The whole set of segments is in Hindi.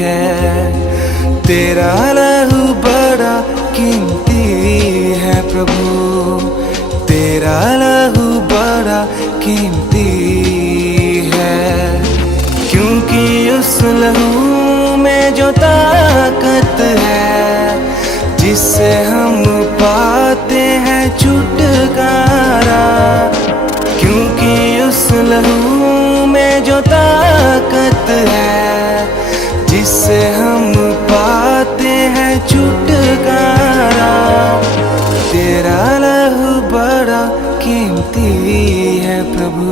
है। तेरा लहू बड़ा कीमती है प्रभु, तेरा लहू बड़ा कीमती है। क्योंकि उस लहू में जो ताकत है, जिससे हम पाते हैं छुटकारा। क्योंकि उस लहू में जो ताकत है, जिससे हम पाते हैं छुटकारा। तेरा लहू बड़ा कीमती है प्रभु,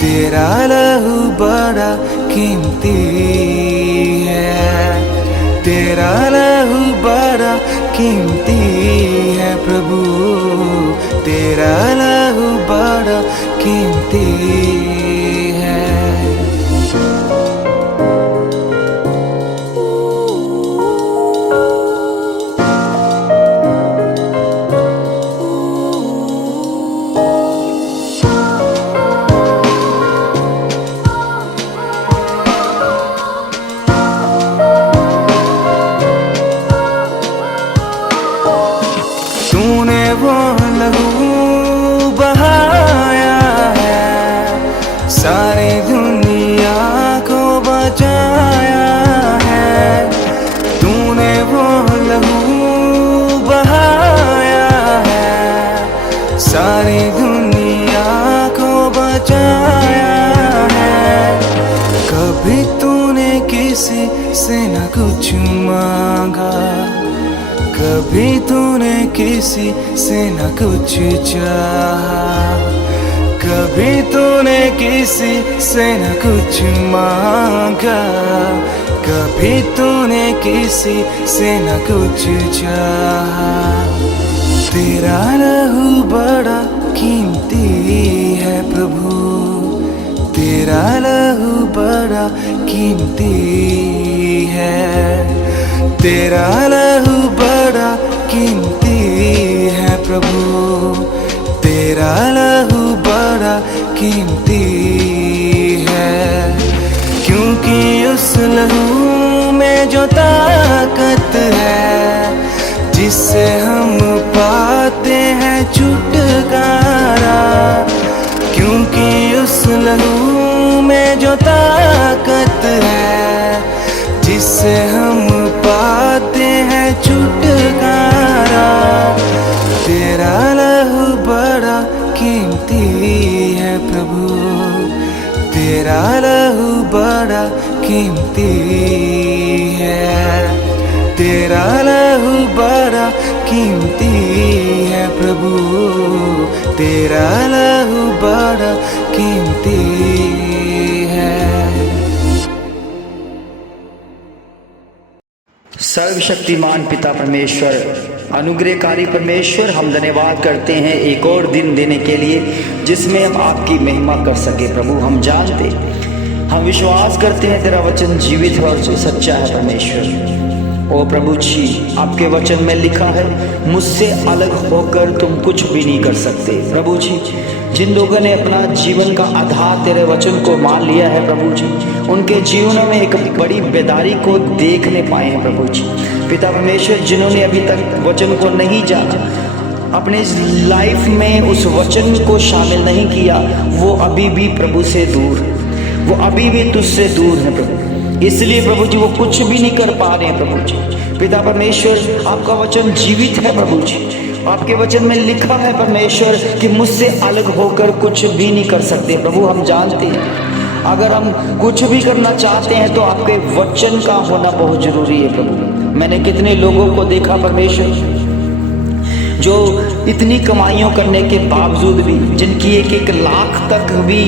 तेरा लहू बड़ा कीमती है। तेरा लहू बड़ा कीमती है प्रभु, तेरा लहू बड़ा कीमती है। तूने वो लहू बहाया है, सारी दुनिया को बचाया है। तूने वो लहू बहाया है, सारी दुनिया को बचाया है। कभी तूने किसी से न कुछ मांगा, कभी तूने किसी से न कुछ चाहा। कभी तूने किसी से न कुछ मांगा, कभी तूने किसी से न कुछ चाहा। तेरा लहू बड़ा कीमती है प्रभु, तेरा लहू बड़ा कीमती है। तेरा लहू बड़ा कीमती है प्रभु, तेरा लहू बड़ा कीमती है। क्योंकि उस लहू में जो ताकत है, जिससे हम पाते हैं छुटकारा। क्योंकि उस लहू में जो ताकत है, जिससे हम पाते हैं छुटकारा। तेरा लहू बड़ा कीमती है प्रभु, तेरा लहू बड़ा कीमती है। तेरा लहू बड़ा कीमती है प्रभु, तेरा लहू बड़ा कीमती है। सर्वशक्तिमान पिता परमेश्वर, अनुग्रहकारी परमेश्वर, हम धन्यवाद करते हैं एक और दिन देने के लिए जिसमें हम आपकी महिमा कर सके। प्रभु हम जानते, हम विश्वास करते हैं तेरा वचन जीवित है और सच्चा है परमेश्वर। ओ प्रभु जी, आपके वचन में लिखा है, मुझसे अलग होकर तुम कुछ भी नहीं कर सकते। प्रभु जी, जिन लोगों ने अपना जीवन का आधार तेरे वचन को मान लिया है प्रभु जी, उनके जीवनों में एक बड़ी बेदारी को देखने पाए हैं प्रभु जी। पिता परमेश्वर, जिन्होंने अभी तक वचन को नहीं जाना, अपने लाइफ में उस वचन को शामिल नहीं किया, वो अभी भी प्रभु से दूर, वो अभी भी तुझसे दूर है प्रभु। इसलिए प्रभु जी वो कुछ भी नहीं कर पा रहे हैं प्रभु जी। पिता परमेश्वर, आपका वचन जीवित है प्रभु जी। आपके वचन में लिखा है परमेश्वर कि मुझसे अलग होकर कुछ भी नहीं कर सकते। प्रभु हम जानते हैं, अगर हम कुछ भी करना चाहते हैं तो आपके वचन का होना बहुत जरूरी है प्रभु। मैंने कितने लोगों को देखा परमेश्वर, जो इतनी कमाइयों करने के बावजूद भी, जिनकी एक लाख तक भी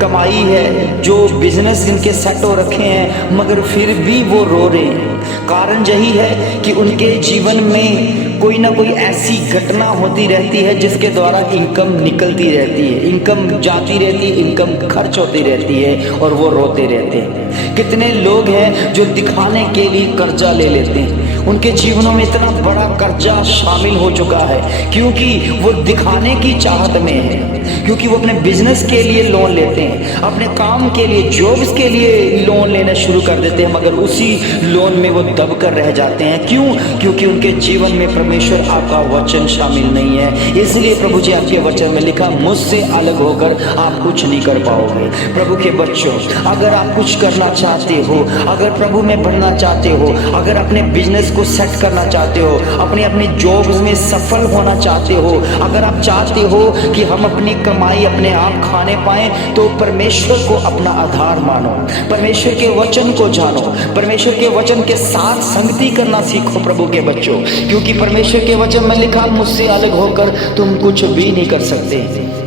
कमाई है, जो बिजनेस इनके सेट हो रखे हैं, मगर फिर भी वो रो रहे हैं। कारण यही है कि उनके जीवन में कोई ना कोई ऐसी घटना होती रहती है जिसके द्वारा इनकम निकलती रहती है, इनकम जाती रहती है, इनकम खर्च होती रहती है और वो रोते रहते हैं। कितने लोग हैं जो दिखाने के लिए कर्जा ले लेते हैं, उनके जीवनों में इतना बड़ा कर्जा शामिल हो चुका है क्योंकि वो दिखाने की चाहत में है। हैं, क्योंकि वो अपने बिजनेस के लिए लोन लेते हैं, अपने काम के लिए, जॉब्स के लिए लोन लेना शुरू कर देते हैं, मगर उसी लोन में वो दब कर रह जाते हैं। क्यों? क्योंकि उनके जीवन में परमेश्वर आपका वचन शामिल नहीं है। इसलिए प्रभु जी आपके वचन में लिखा, मुझसे अलग होकर आप कुछ नहीं कर पाओगे। प्रभु के बच्चों, अगर आप कुछ करना चाहते हो, अगर प्रभु में बढ़ना चाहते हो, अगर अपने बिजनेस को सेट करना चाहते हो, अपनी जॉब्स में सफल होना चाहते हो, अगर आप चाहते हो कि हम अपनी कमाई अपने आप खाने पाएं, तो परमेश्वर को अपना आधार मानो, परमेश्वर के वचन को जानो, परमेश्वर के वचन के साथ संगति करना सीखो प्रभु के बच्चों। क्योंकि परमेश्वर के वचन में लिखा, मुझसे अलग होकर तुम कुछ भी नहीं कर सकते।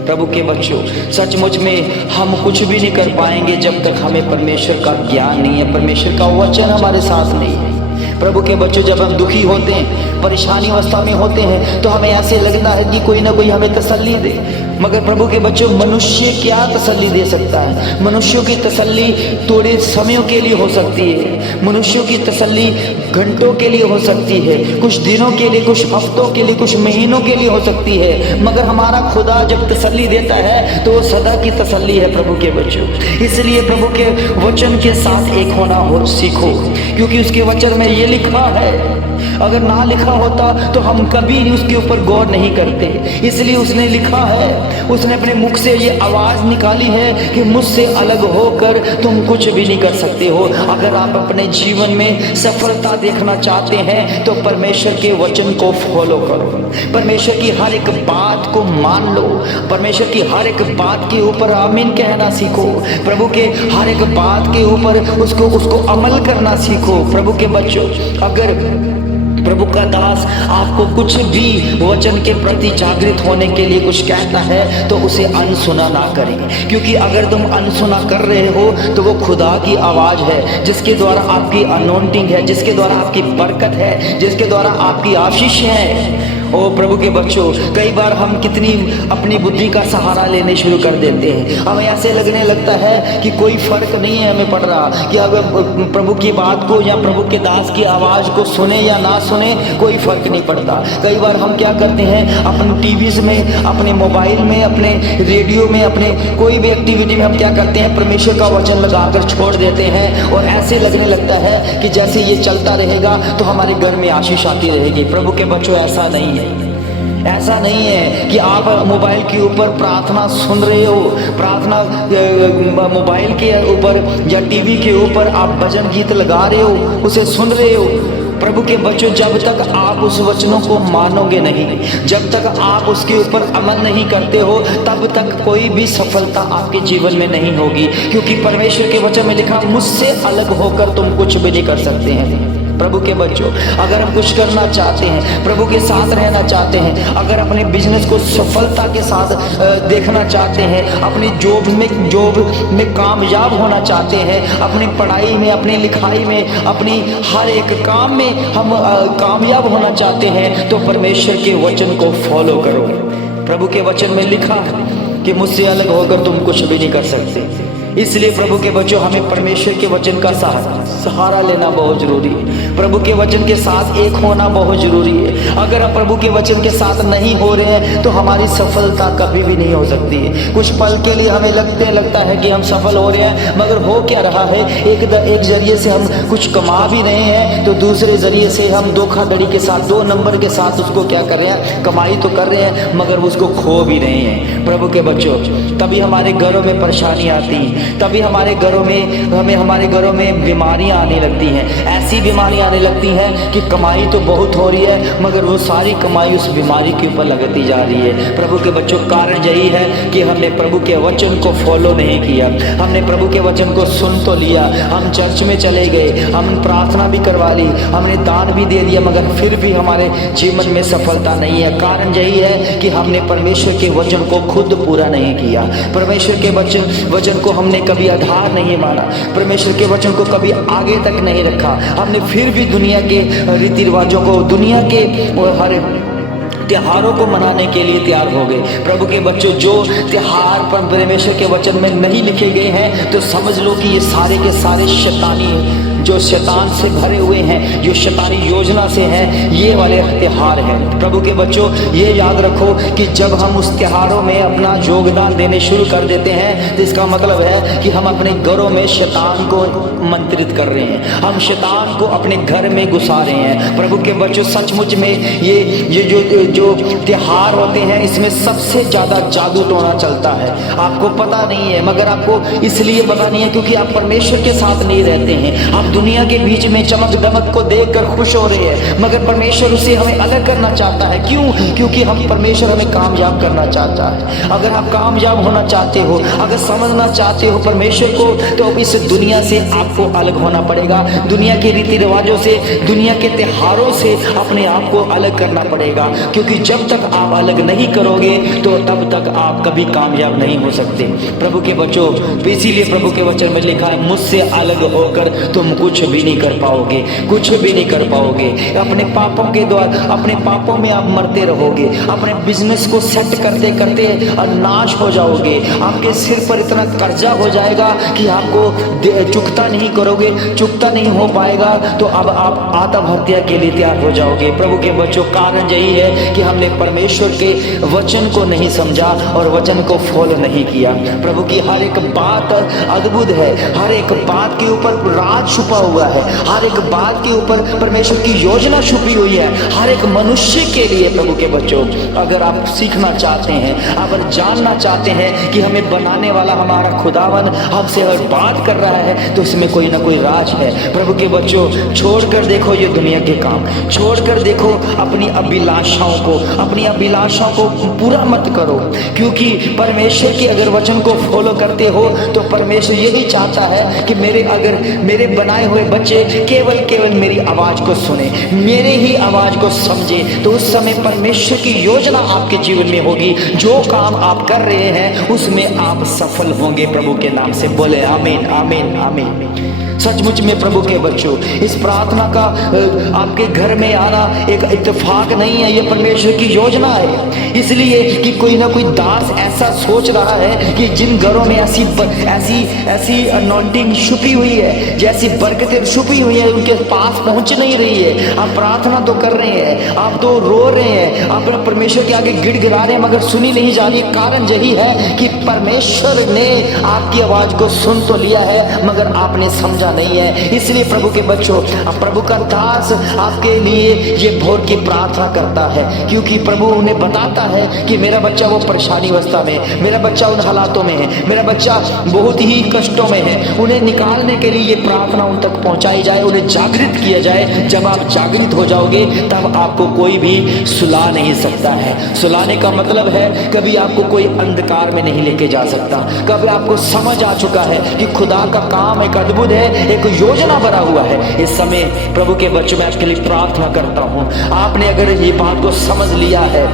प्रभु के बच्चों, सचमुच में हम कुछ भी नहीं कर पाएंगे जब तक हमें परमेश्वर का ज्ञान नहीं है, परमेश्वर का वचन हमारे साथ नहीं है। प्रभु के बच्चों, जब हम दुखी होते हैं, परेशानी अवस्था में होते हैं, तो हमें ऐसे लगता है कि कोई ना कोई हमें तसल्ली दे, मगर प्रभु के बच्चों, मनुष्य क्या तसल्ली दे सकता है? मनुष्यों की तसल्ली थोड़े समयों के लिए हो सकती है, मनुष्यों की तसल्ली घंटों के लिए हो सकती है, कुछ दिनों के लिए, कुछ हफ्तों के लिए, कुछ महीनों के लिए हो सकती है, मगर हमारा खुदा जब तसल्ली देता है तो वो सदा की तसल्ली है प्रभु के बच्चों। इसलिए प्रभु के वचन के साथ एक होना हो सीखो, क्योंकि उसके वचन में ये लिखा है, अगर ना लिखा होता तो हम कभी उसके ऊपर गौर नहीं करते। इसलिए उसने लिखा है, उसने अपने मुख से ये आवाज निकाली है कि मुझसे अलग होकर तुम कुछ भी नहीं कर सकते हो। अगर आप अपने जीवन में सफलता देखना चाहते हैं तो परमेश्वर के वचन को फॉलो करो, परमेश्वर की हर एक बात को मान लो, परमेश्वर की हर एक बात के ऊपर आमीन कहना सीखो, प्रभु के हर एक बात के ऊपर उसको अमल करना सीखो। प्रभु के बच्चों, अगर प्रभु का दास आपको कुछ भी वचन के प्रति जागृत होने के लिए कुछ कहता है तो उसे अनसुना ना करें, क्योंकि अगर तुम अनसुना कर रहे हो तो वो खुदा की आवाज है, जिसके द्वारा आपकी अनोइंटिंग है, जिसके द्वारा आपकी बरकत है, जिसके द्वारा आपकी आशीष है। ओ प्रभु के बच्चों, कई बार हम कितनी अपनी बुद्धि का सहारा लेने शुरू कर देते हैं, हमें ऐसे लगने लगता है कि कोई फर्क नहीं है हमें पड़ रहा, कि अगर प्रभु की बात को या प्रभु के दास की आवाज को सुने या ना सुने कोई फर्क नहीं पड़ता। कई बार हम क्या करते हैं, अपने टीवीज में, अपने मोबाइल में, अपने रेडियो में, अपने कोई भी एक्टिविटी में हम क्या करते हैं, परमेश्वर का वचन लगाकर छोड़ देते हैं, और ऐसे लगने लगता है कि जैसे ये चलता रहेगा तो हमारे घर में आशीष आती रहेगी। प्रभु के बच्चों, ऐसा नहीं है, ऐसा नहीं है कि आप मोबाइल के ऊपर प्रार्थना सुन रहे हो, प्रार्थना मोबाइल के ऊपर या टीवी के ऊपर आप भजन गीत लगा रहे हो, उसे सुन रहे हो। प्रभु के बच्चों, जब तक आप उस वचनों को मानोगे नहीं, जब तक आप उसके ऊपर अमल नहीं करते हो, तब तक कोई भी सफलता आपके जीवन में नहीं होगी, क्योंकि परमेश्वर के वचन में लिखा, मुझसे अलग होकर तुम कुछ भी नहीं कर सकते हैं। प्रभु के बच्चों, अगर हम कुछ करना चाहते हैं, प्रभु के साथ रहना चाहते हैं, अगर अपने बिजनेस को सफलता के साथ देखना चाहते हैं, अपनी जॉब में कामयाब होना चाहते हैं, अपनी पढ़ाई में, अपनी लिखाई में, अपनी हर एक काम में हम कामयाब होना चाहते हैं, तो परमेश्वर के वचन को फॉलो करो। प्रभु के वचन में लिखा है कि मुझसे अलग होकर तुम कुछ भी नहीं कर सकते। इसलिए प्रभु के बच्चों, हमें परमेश्वर के वचन का सहारा लेना बहुत जरूरी है, प्रभु के वचन के साथ एक होना बहुत जरूरी है। अगर हम प्रभु के वचन के साथ नहीं हो रहे हैं तो हमारी सफलता कभी भी नहीं हो सकती है। कुछ पल के लिए हमें लगता है कि हम सफल हो रहे हैं, मगर हो क्या रहा है, एक जरिए से हम कुछ कमा भी रहे हैं तो दूसरे जरिए से हम धोखाधड़ी के साथ, 2 नंबर के साथ उसको क्या कर रहे हैं, कमाई तो कर रहे हैं मगर उसको खो भी रहे हैं। प्रभु के बच्चों, तभी हमारे घरों में परेशानी आती है, तभी हमारे घरों में बीमारियां आने लगती हैं। ऐसी बीमारियां आने लगती हैं कि कमाई तो बहुत हो रही है मगर वो सारी कमाई उस बीमारी के ऊपर लगती जा रही है। प्रभु के बच्चों, कारण यही है कि हमने प्रभु के वचन को फॉलो नहीं किया। हमने प्रभु के वचन को सुन तो लिया, हम चर्च में चले गए, हम प्रार्थना भी करवा ली, हमने दान भी दे दिया, मगर फिर भी हमारे जीवन में सफलता नहीं है। कारण यही है कि हमने परमेश्वर के वचन को खुद पूरा नहीं किया, परमेश्वर के वचन को हमने कभी आधार नहीं माना, परमेश्वर के वचन को कभी आगे तक नहीं रखा। हमने फिर भी दुनिया के रीति रिवाजों को, दुनिया के हर त्योहारों को मनाने के लिए तैयार हो गए। प्रभु के बच्चों, जो त्योहार परमेश्वर के वचन में नहीं लिखे गए हैं तो समझ लो कि ये सारे के सारे शैतानी जो शैतान से भरे हुए हैं, जो शैतानी योजना से हैं, ये वाले त्योहार हैं। प्रभु के बच्चों, ये याद रखो कि जब हम उस त्योहारों में अपना योगदान देने शुरू कर देते हैं तो इसका मतलब है कि हम अपने घरों में शैतान को मंत्रित कर रहे हैं, हम शैतान को अपने घर में घुसा रहे हैं। प्रभु के बच्चों, सचमुच में ये जो त्योहार होते हैं, इसमें सबसे ज़्यादा जादू टोना चलता है। आपको पता नहीं है, मगर आपको इसलिए पता नहीं है क्योंकि आप परमेश्वर के साथ नहीं रहते हैं। आप दुनिया के बीच में चमक दमक को देखकर खुश हो रहे हैं, मगर परमेश्वर उसे हमें अलग करना चाहता है। क्यों? क्योंकि हम परमेश्वर हमें कामयाब करना चाहता है। अगर आप कामयाब होना चाहते हो, अगर समझना चाहते हो परमेश्वर को, तो इस दुनिया से आपको अलग होना पड़ेगा। दुनिया के रीति रिवाजों से, दुनिया के त्योहारों से अपने आप को अलग करना पड़ेगा, क्योंकि जब तक आप अलग नहीं करोगे तो तब तक आप कभी कामयाब नहीं हो सकते। प्रभु के बच्चों, इसीलिए प्रभु के वचन में लिखा है, मुझसे अलग होकर तुम कुछ भी नहीं कर पाओगे, कुछ भी नहीं कर पाओगे। अपने पापों के द्वारा, अपने पापों में आप मरते रहोगे, अपने बिजनेस को सेट करते करते नाश हो जाओगे। आपके सिर पर इतना कर्जा हो जाएगा कि आपको चुकता नहीं करोगे, चुकता नहीं हो पाएगा, तो अब आप आत्महत्या के लिए तैयार हो जाओगे। प्रभु के बच्चों, कारण यही है कि हमने परमेश्वर के वचन को नहीं समझा और वचन को फॉलो नहीं किया। प्रभु की हर एक बात अद्भुत है, हर एक बात के ऊपर राज छुपा हुआ है, हर एक बात के ऊपर परमेश्वर की योजना छुपी हुई है, हर एक मनुष्य के लिए। प्रभु के बच्चों, अगर आप सीखना चाहते हैं, अगर जानना चाहते हैं कि हमें बनाने वाला हमारा खुदावन हमसे हर बात कर रहा है, तो इसमें कोई ना कोई राज है। प्रभु के बच्चों, छोड़कर देखो ये दुनिया के काम, छोड़कर देखो अपनी अभिलाषाओं को, अपनी अभिलाषाओं को पूरा मत करो, क्योंकि परमेश्वर के अगर वचन को फॉलो करते हो तो परमेश्वर यही चाहता है कि मेरे बनाए हुए बच्चे केवल मेरी आवाज को सुने, मेरे ही आवाज को समझे, तो उस समय परमेश्वर की योजना आपके जीवन में होगी। जो काम आप कर रहे हैं उसमें आप सफल होंगे। प्रभु के नाम से बोले आमीन, आमीन, आमीन। सचमुच में प्रभु के बच्चों, इस प्रार्थना का आपके घर में आना एक इत्तेफाक नहीं है, ये परमेश्वर की योजना है। इसलिए कि कोई ना कोई दास ऐसा सोच रहा है कि जिन घरों में ऐसी अनॉइंटिंग छुपी हुई है, जैसी बरकतें छुपी हुई है, उनके पास पहुंच नहीं रही है। आप प्रार्थना तो कर रहे हैं, आप तो रो रहे हैं, आप परमेश्वर के आगे गिड़गिड़ा रहे हैं, मगर सुनी नहीं जा रही। कारण यही है कि परमेश्वर ने आपकी आवाज को सुन तो लिया है, मगर आपने समझा नहीं है। इसलिए प्रभु के बच्चों, प्रभु का दास आपके लिए ये भोर की प्रार्थना करता है, क्योंकि प्रभु उन्हें बताता है कि मेरा बच्चा वो परेशानी अवस्था में, मेरा बच्चा उन हालातों में है, मेरा बच्चा बहुत ही कष्टों में है। उन्हें निकालने के लिए ये प्रार्थना उन तक पहुंचाई जाए, उन्हें जागृत किया जाए। जब आप जागृत हो जाओगे तब आपको कोई भी सुला नहीं सकता है। सुलाने का मतलब है कभी आपको कोई अंधकार में नहीं लेके जा सकता। कभी आपको समझ आ चुका है कि खुदा का काम एक अद्भुत है, एक योजना बना हुआ है। इस समय प्रभु के बच्चों, मैं आपके लिए प्रार्थना करता हूँ, आपने अगर ये बात को समझ लिया है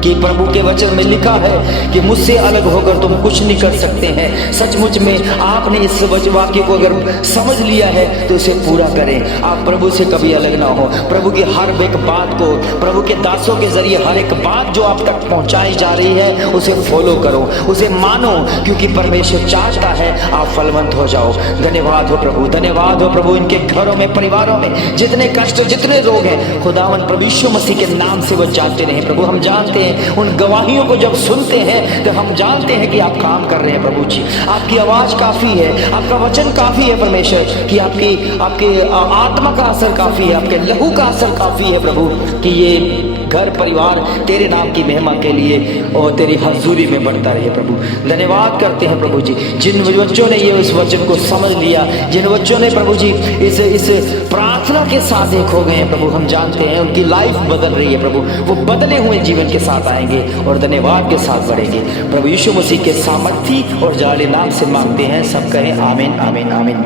कि प्रभु के वचन में लिखा है कि मुझसे अलग होकर तुम कुछ नहीं कर सकते हैं, सचमुच में आपने इस वाक्य को अगर समझ लिया है तो इसे पूरा करें। आप प्रभु से कभी अलग ना हो। प्रभु की हर एक बात को, प्रभु के दासों के जरिए हर एक बात जो आप तक पहुंचाई जा रही है उसे फॉलो करो, उसे मानो, क्योंकि परमेश्वर चाहता है आप फलवंत हो जाओ। धन्यवाद हो प्रभु, धन्यवाद हो प्रभु। इनके घरों में, परिवारों में जितने कष्ट, जितने रोग हैं, खुदावन प्रभु यीशु मसीह के नाम से वो जाते रहे। प्रभु हम जानते हैं, उन गवाहियों को जब सुनते हैं तो हम जानते हैं कि आप काम कर रहे हैं। प्रभु जी, आपकी आवाज काफी है, आपका वचन काफी है परमेश्वर, कि आपके आत्मा का असर काफी है, आपके लहू का असर काफी है प्रभु, कि ये घर परिवार तेरे नाम की महिमा के लिए और तेरी हजूरी में बढ़ता रहे। प्रभु धन्यवाद करते हैं प्रभु जी, जिन बच्चों ने ये उस वचन को समझ लिया, जिन बच्चों ने प्रभु जी इस प्रार्थना के साथ एक हो गए हैं प्रभु, हम जानते हैं उनकी लाइफ बदल रही है प्रभु, वो बदले हुए जीवन के साथ आएंगे और धन्यवाद के साथ बढ़ेंगे। प्रभु यीशु मसीह के सामर्थी और जाले नाम से मांगते हैं, सब कहें आमीन, आमीन, आमीन।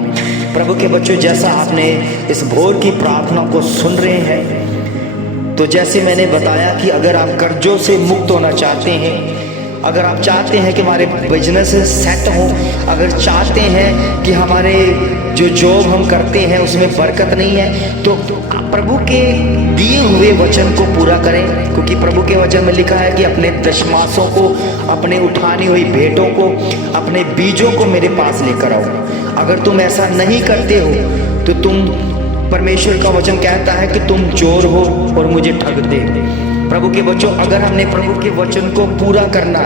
प्रभु के बच्चों, जैसा आपने इस भोर की प्रार्थना को सुन रहे हैं, तो जैसे मैंने बताया कि अगर आप कर्जों से मुक्त होना चाहते हैं, अगर आप चाहते हैं कि हमारे बिजनेस सेट हों, अगर चाहते हैं कि हमारे जो जॉब हम करते हैं उसमें बरकत नहीं है, तो प्रभु के दिए हुए वचन को पूरा करें, क्योंकि प्रभु के वचन में लिखा है कि अपने दशमासों को, अपने उठानी हुई भेंटों को, अपने बीजों को मेरे पास लेकर आओ। अगर तुम ऐसा नहीं करते हो तो तुम, परमेश्वर का वचन कहता है कि तुम चोर हो और मुझे ठगते। प्रभु के बच्चों, अगर हमने प्रभु के वचन को पूरा करना,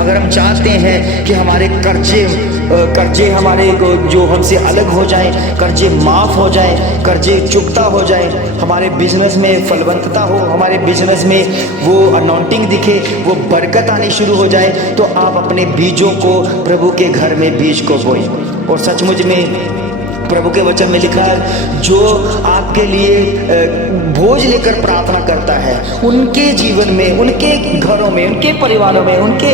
अगर हम चाहते हैं कि हमारे कर्जे हमारे जो हमसे अलग हो जाए, कर्जे माफ़ हो जाए, कर्जे चुकता हो जाए, हमारे बिजनेस में फलवंतता हो, हमारे बिजनेस में वो अनॉन्टिंग दिखे, वो बरकत आनी शुरू हो जाए, तो आप अपने बीजों को प्रभु के घर में बीज को बोएं। और सचमुच में प्रभु के वचन में लिखा है, जो आपके लिए बोझ लेकर प्रार्थना करता है, उनके जीवन में, उनके घरों में, उनके परिवारों में, उनके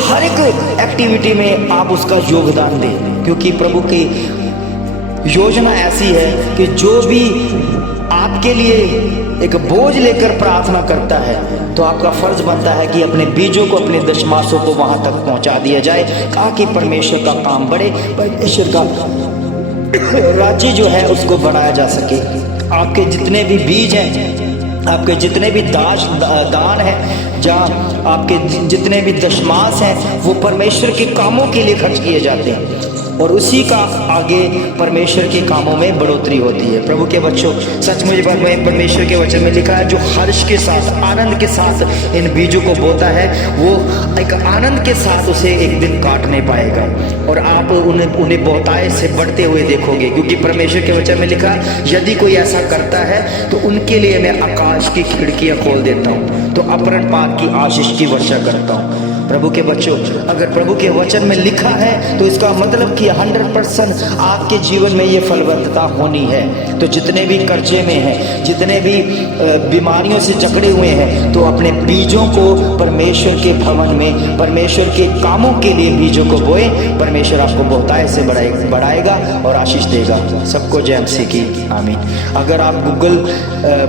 हर एक एक्टिविटी में आप उसका योगदान दें। क्योंकि प्रभु की योजना ऐसी है कि जो भी आपके लिए एक बोझ लेकर प्रार्थना करता है, तो आपका फर्ज बनता है कि अपने बीजों को, अपने दशमासों को वहां तक पहुंचा दिया जाए, ताकि परमेश्वर का काम बढ़े, परमेश्वर का राज्य जो है उसको बढ़ाया जा सके। आपके जितने भी बीज हैं, आपके जितने भी दान हैं, जहाँ आपके जितने भी दशमास हैं, वो परमेश्वर के कामों के लिए खर्च किए जाते हैं, और उसी का आगे परमेश्वर के कामों में बढ़ोतरी होती है। प्रभु के बच्चों, सचमुच में परमेश्वर के वचन में लिखा है, जो हर्ष के साथ, आनंद के साथ इन बीजों को बोता है, वो एक आनंद के साथ उसे एक दिन काटने पाएगा, और आप उन्हें बहुतायत से बढ़ते हुए देखोगे। क्योंकि परमेश्वर के वचन में लिखा है, यदि कोई ऐसा करता है तो उनके लिए मैं आकाश की खिड़कियां खोल देता हूँ, तो अपरन पाक की आशीष की वर्षा करता हूँ। प्रभु के बच्चों, अगर प्रभु के वचन में लिखा है, तो इसका मतलब कि 100% आपके जीवन में ये फलवंतता होनी है। तो जितने भी कर्जे में हैं, जितने भी बीमारियों से जकड़े हुए हैं, तो अपने बीजों को परमेश्वर के भवन में, परमेश्वर के कामों के लिए बीजों को बोए। परमेश्वर आपको बहुतायत से बढ़ाएगा और आशीष देगा। सबको जय मसीह की आमीन। अगर आप गूगल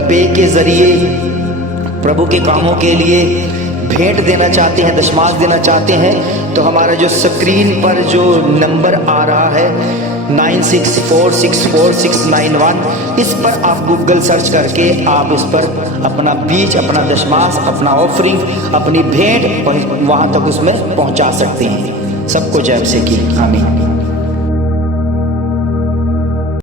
पे के जरिए प्रभु के कामों के लिए भेंट देना चाहते हैं, दशमास देना चाहते हैं, तो हमारा जो स्क्रीन पर जो नंबर आ रहा है 96464691, इस पर आप गूगल सर्च करके आप इस पर अपना बीज, अपना दशमास, अपना ऑफरिंग, अपनी भेंट वहाँ तक उसमें पहुँचा सकते हैं। सबको जय मसीह की आमीन।